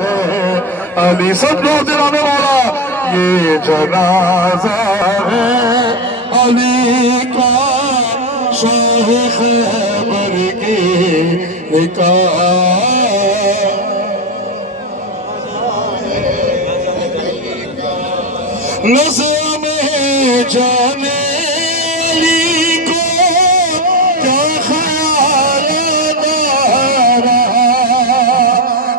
ہے علی سب لوگ جناب مولا یہ جنازہ ہے علی کا شاہ خیبر کی نکاح نظر میں جانے علی کو کیا خیال آتا رہا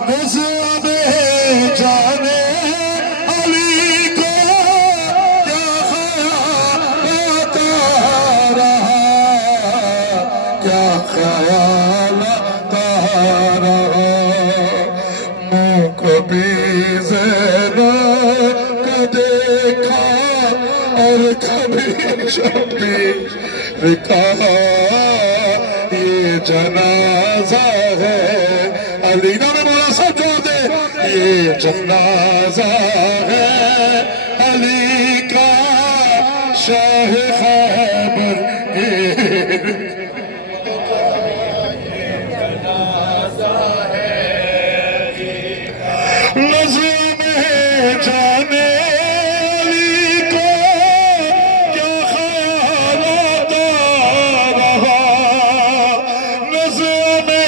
نظر میں جانے علی کو کیا خیال آتا رہا کیا خیال آتا رہا منہ کبھی زینب دیکھا اور کبھی شبیر کہا یہ جنازہ ہے علی نام مولا سب جوڑ دے یہ جنازہ ہے علی کا شاہ خیبر نظر میں جانے علی کو کیا خیال آتا رہا نظر میں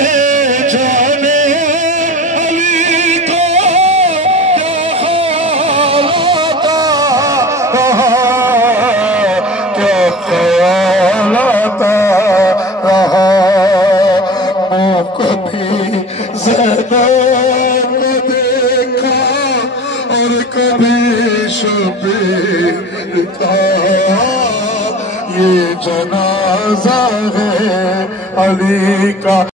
جانے علی کو کیا خیال آتا رہا کیا خیال آتا رہا کبھی زینب کبھی شبیر کا یہ جنازہ ہے علی کا